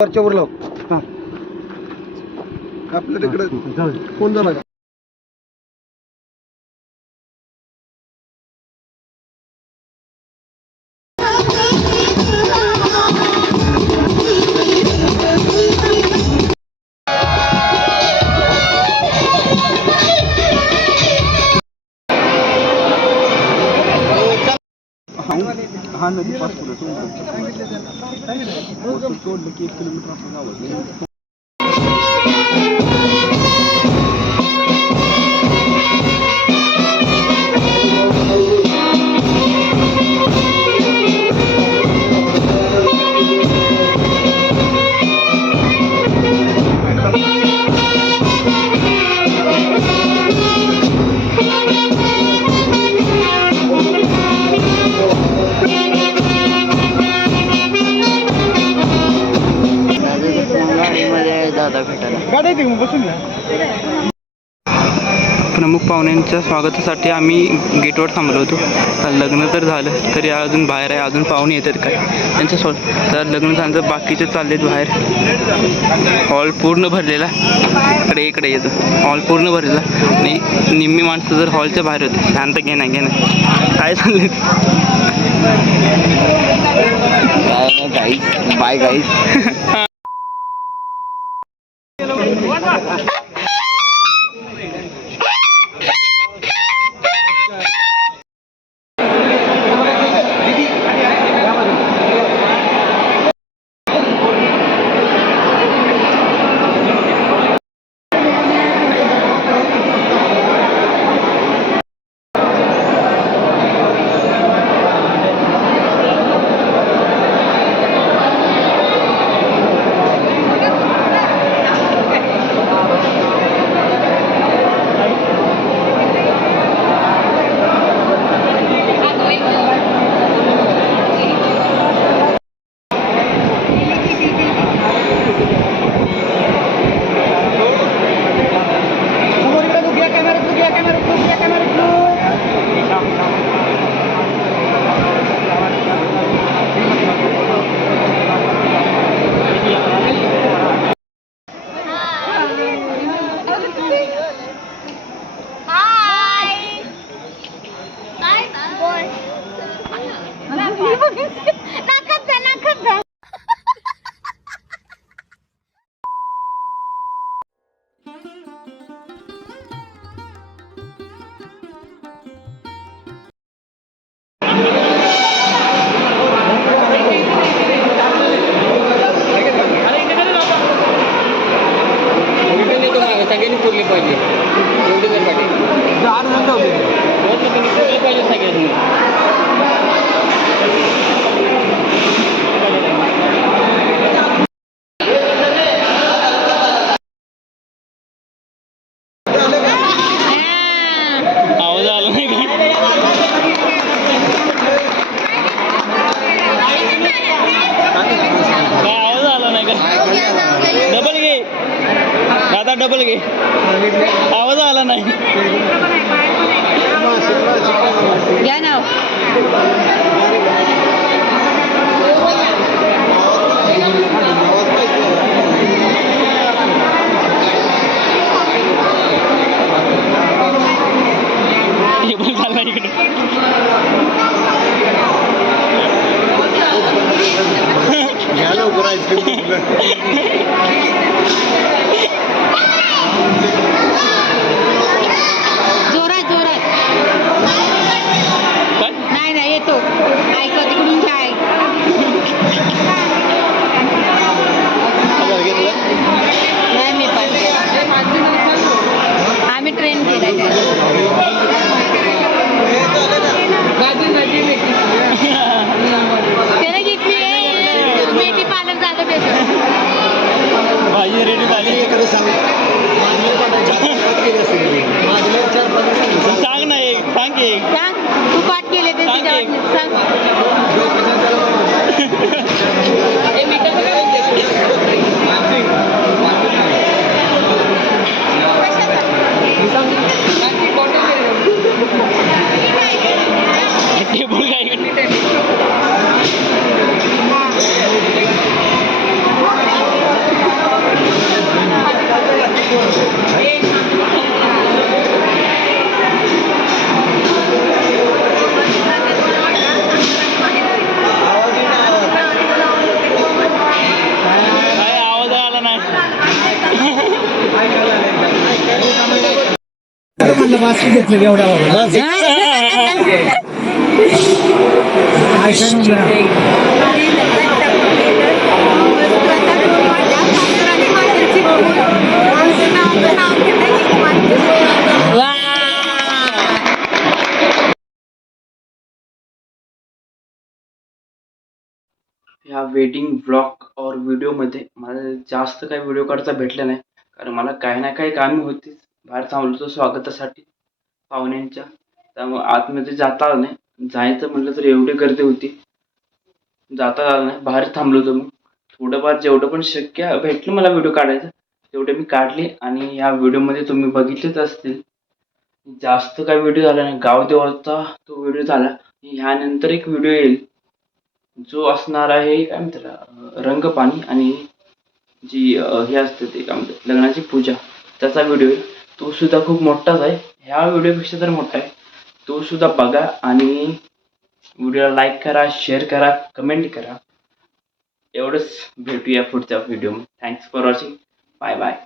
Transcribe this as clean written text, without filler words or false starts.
वरच्या वर लाव. हा आपल्या तिकडे फोन झाला का? हा नदी पास पुढे सोडलं की 1 किलोमीटर आपण गावात. प्रमुख पाहुण्यांच्या स्वागतासाठी आम्ही गेटवर थांबलो होतो. लग्न तर झालं तरी अजून बाहेर आहे, अजून पाहुणे येतात काय त्यांच्या तर लग्न झालं बाकीचे चाललेत बाहेर. हॉल पूर्ण भरलेला, इकडे येतो हॉल पूर्ण भरलेला आणि निम्मी माणसं जर हॉलच्या बाहेर होते. शांत घे ना काय चालले बाय गाईस. सगळ्यांनी पुरले पाहिजे एवढे जर पाहिजे पाहिजे सगळ्यांनी. आवाज आला नाही का? आवाज आला नाही का? डबल घे दादा, डबल घे. आवाज आला नाही. घ्या ना. हे पण चालला इकडे. घ्या लवकर आईस्क्रीम. जोरात नाही येतो. ऐका तिकडून काय नाही मी पण आम्ही ट्रेन केलाय त्याला घेतली मेथी पालक झालं त्याचं. वाचून घेतलं एवढा ह्या वेडिंग ब्लॉग और व्हिडिओमध्ये मला जास्त काही व्हिडिओ काढता भेटले नाही, कारण मला काही ना काही कामे होतीच. बाहेर थांबलो होतो स्वागतासाठी पाहुण्यांच्या, त्यामुळे आतमध्ये जाता आलं नाही. जायचं म्हटलं तर एवढी गर्दी होती, जाता आलं नाही. बाहेर थांबलो होतो. मग थोडंफार जेवढं पण शक्य भेटलं मला व्हिडिओ काढायचं तेवढे मी काढले, आणि ह्या व्हिडिओमध्ये तुम्ही बघितलेच असतील. जास्त काही व्हिडिओ झाला नाही. गावदेवाचा तो व्हिडिओ झाला. ह्यानंतर एक व्हिडिओ येईल जो असणार आहे काय म्हणतात रंगपाणी, आणि जी हे असते ते काय म्हणतात लग्नाची पूजा, त्याचा व्हिडिओ आहे. तो सुद्धा खूप मोठाच आहे, ह्या व्हिडिओपेक्षा तर मोठा आहे. तो सुद्धा बघा आणि व्हिडिओला लाईक करा, शेअर करा, कमेंट करा. एवढंच. भेटूया पुढच्या व्हिडिओमध्ये. Thanks for watching. Bye bye.